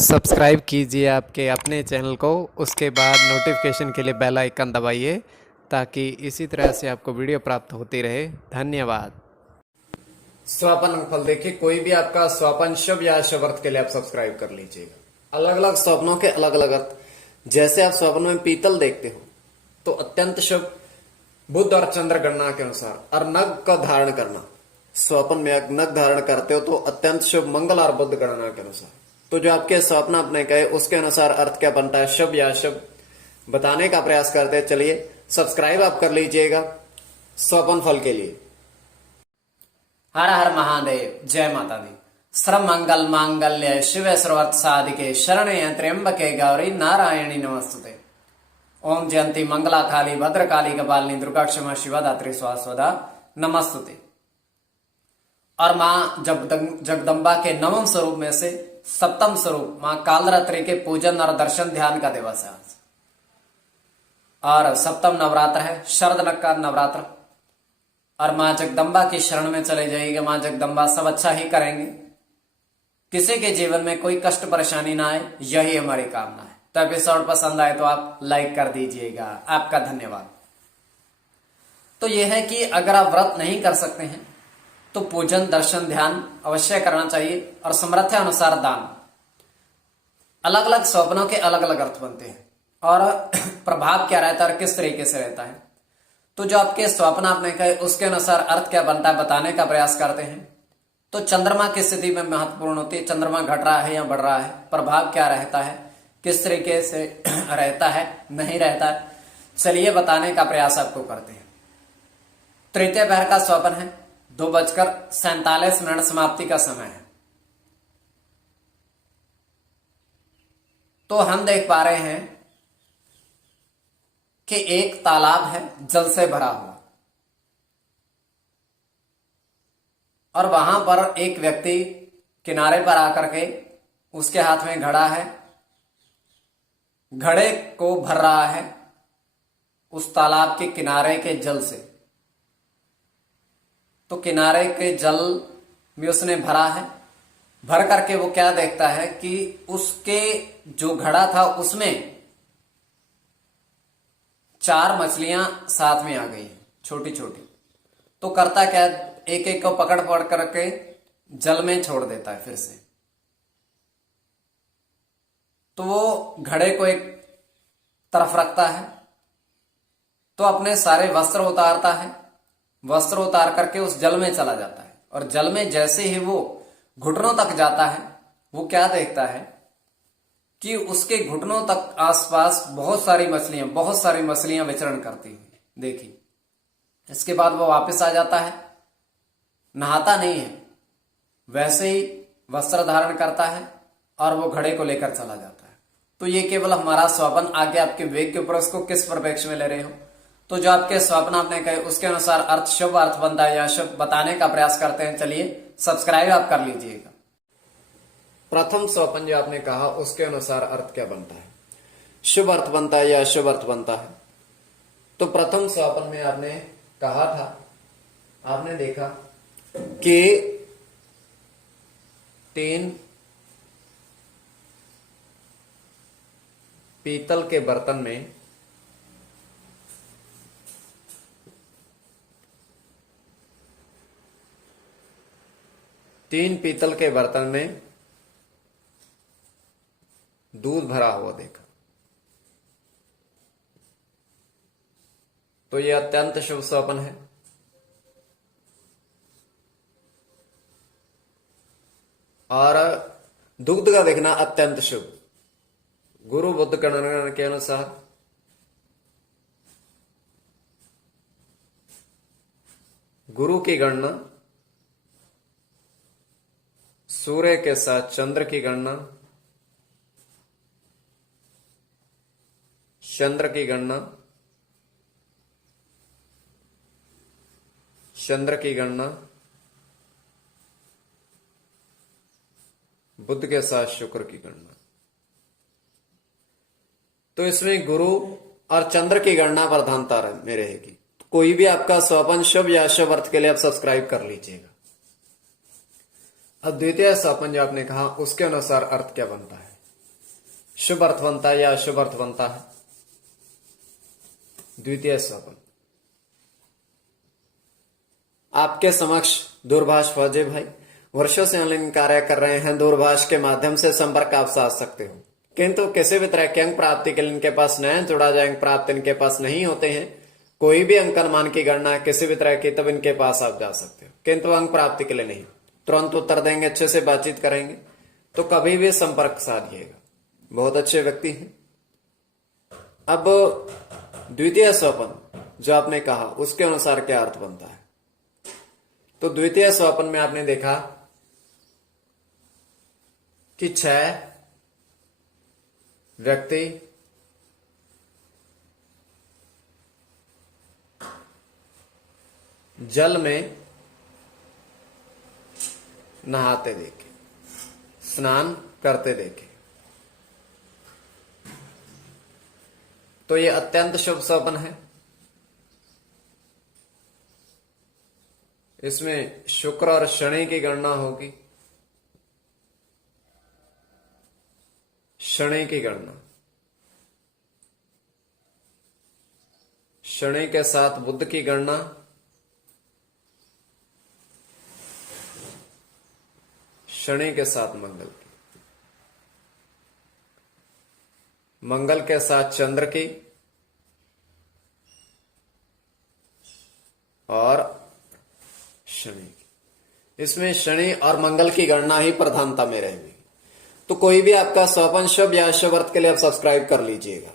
Subscribe कीजिए आपके अपने चैनल को, उसके बाद नोटिफिकेशन के लिए बेल आइकन दबाइए ताकि इसी तरह से आपको वीडियो प्राप्त होती रहे। धन्यवाद। स्वपन अंगफल देखिए, कोई भी आपका स्वपन शुभ या अशुभ अर्थ के लिए आप सब्सक्राइब कर लीजिएगा। अलग अलग स्वप्नों के अलग अलग अर्थ। जैसे आप स्वप्न में पीतल देखते हो तो अत्यंत शुभ बुध और चंद्र गणना के अनुसार, और नग का धारण करना, स्वप्न में नग धारण करते हो तो अत्यंत शुभ मंगल और बुध गणना के अनुसार। तो जो आपके स्वप्न आपने कहे उसके अनुसार अर्थ क्या बनता है, शुभ या अशुभ, बताने का प्रयास करते हैं। चलिए सब्सक्राइब आप कर लीजिएगा स्वपन फल के लिए। हर हर महादेव, जय माता दी। सर्व मंगल मांगल्य शिव सर्वार्थ साधिके शरण्य त्र्यंबके गौरी नारायणी नमस्तुते। ओम जयंती मंगला काली भद्रकाली कपालिनी दुर्गा क्षमा शिवा दात्री स्वास्वदा नमस्तुते। और माँ जगदम्बा के नवम स्वरूप में से सप्तम स्वरूप माँ कालरात्रि के पूजन और दर्शन ध्यान का दिवस है आज। और सप्तम नवरात्र है, शरद का नवरात्र। और माँ जगदम्बा की शरण में चले जाइएगा। माँ जगदम्बा सब अच्छा ही करेंगे, किसी के जीवन में कोई कष्ट परेशानी ना आए, यही हमारी कामना है। तो एपिसोड पसंद आए तो आप लाइक कर दीजिएगा, आपका धन्यवाद। तो यह है कि अगर आप व्रत नहीं कर सकते हैं तो पूजन दर्शन ध्यान अवश्य करना चाहिए, और सामर्थ्य अनुसार दान। अलग अलग स्वप्नों के अलग अलग अर्थ बनते हैं और प्रभाव क्या रहता है और किस तरीके से रहता है। तो जो आपके स्वप्न आपने कहे उसके अनुसार अर्थ क्या बनता है बताने का प्रयास करते हैं। तो चंद्रमा की स्थिति में महत्वपूर्ण होती है, चंद्रमा घट रहा है या बढ़ रहा है, प्रभाव क्या रहता है, किस तरीके से रहता है, नहीं रहता है, चलिए बताने का प्रयास आपको करते हैं। तृतीय पहर का स्वप्न है, 2:47 समाप्ति का समय है। तो हम देख पा रहे हैं कि एक तालाब है जल से भरा हुआ, और वहां पर एक व्यक्ति किनारे पर आकर के उसके हाथ में घड़ा है, घड़े को भर रहा है उस तालाब के किनारे के जल से। तो किनारे के जल में उसने भरा है, भर करके वो क्या देखता है कि उसके जो घड़ा था उसमें 4 मछलियां साथ में आ गई हैं, छोटी छोटी। तो करता क्या, एक एक को पकड़ पकड़ करके जल में छोड़ देता है फिर से। तो वो घड़े को एक तरफ रखता है, तो अपने सारे वस्त्र उतारता है, वस्त्र उतार करके उस जल में चला जाता है। और जल में जैसे ही वो घुटनों तक जाता है, वो क्या देखता है कि उसके घुटनों तक आसपास बहुत सारी मछलियां विचरण करती हुई देखी। इसके बाद वो वापस आ जाता है, नहाता नहीं है, वैसे ही वस्त्र धारण करता है और वो घड़े को लेकर चला जाता है। तो ये केवल हमारा स्वप्न, आगे आपके विवेक के ऊपर उसको किस परिप्रेक्ष्य में ले रहे हो। तो जो आपके स्वप्न आपने कहे उसके अनुसार अर्थ शुभ अर्थ बनता है या शुभ बताने का प्रयास करते हैं। चलिए सब्सक्राइब आप कर लीजिएगा। प्रथम स्वपन जो आपने कहा उसके अनुसार अर्थ क्या बनता है, शुभ अर्थ बनता है या अशुभ अर्थ बनता है। तो प्रथम स्वपन में आपने कहा था, आपने देखा कि 3 पीतल के बर्तन में दूध भरा हुआ देखा। तो यह अत्यंत शुभ स्वप्न है। और दुग्ध का देखना अत्यंत शुभ। गुरु बुद्ध गणना के अनुसार गुरु की गणना, सूर्य के साथ चंद्र की गणना, चंद्र की गणना, चंद्र की गणना, बुध के साथ शुक्र की गणना। तो इसमें गुरु और चंद्र की गणना प्रधानता में रहेगी। कोई भी आपका स्वपन शुभ या अशुभ अर्थ के लिए आप सब्सक्राइब कर लीजिएगा। अब द्वितीय स्वपन जो आपने कहा उसके अनुसार अर्थ क्या बनता है। शुभ अर्थ बनता है या अशुभ अर्थ बनता है? द्वितीय स्वपन। आपके समक्ष दूरभाष फौजी भाई वर्षों से ऑनलाइन कार्य कर रहे हैं। दूरभाष के माध्यम से संपर्क आप साध सकते हो, किंतु किसी भी तरह के अंक प्राप्ति के लिए इनके पास नया जुड़ा जाए अंक प्राप्त इनके पास नहीं होते हैं। कोई भी अंक अनुमान की गणना किसी भी तरह की तब इनके पास आप जा सकते हो, किंतु अंक प्राप्ति के लिए नहीं। तुरंत उत्तर देंगे, अच्छे से बातचीत करेंगे, तो कभी भी संपर्क साधिएगा। बहुत अच्छे व्यक्ति हैं। अब द्वितीय स्वपन जो आपने कहा उसके अनुसार क्या अर्थ बनता है? तो द्वितीय स्वपन में आपने देखा कि 6 व्यक्ति जल में नहाते देखे, स्नान करते देखे। तो ये अत्यंत शुभ स्वप्न है। इसमें शुक्र और शनि की गणना होगी। शनि की गणना, शनि के साथ बुध की गणना, शनि के साथ मंगल की, मंगल के साथ चंद्र की और शनि की। इसमें शनि और मंगल की गणना ही प्रधानता में रहेगी। तो कोई भी आपका स्वपन शुभ या अशुभ अर्थ के लिए आप सब्सक्राइब कर लीजिएगा।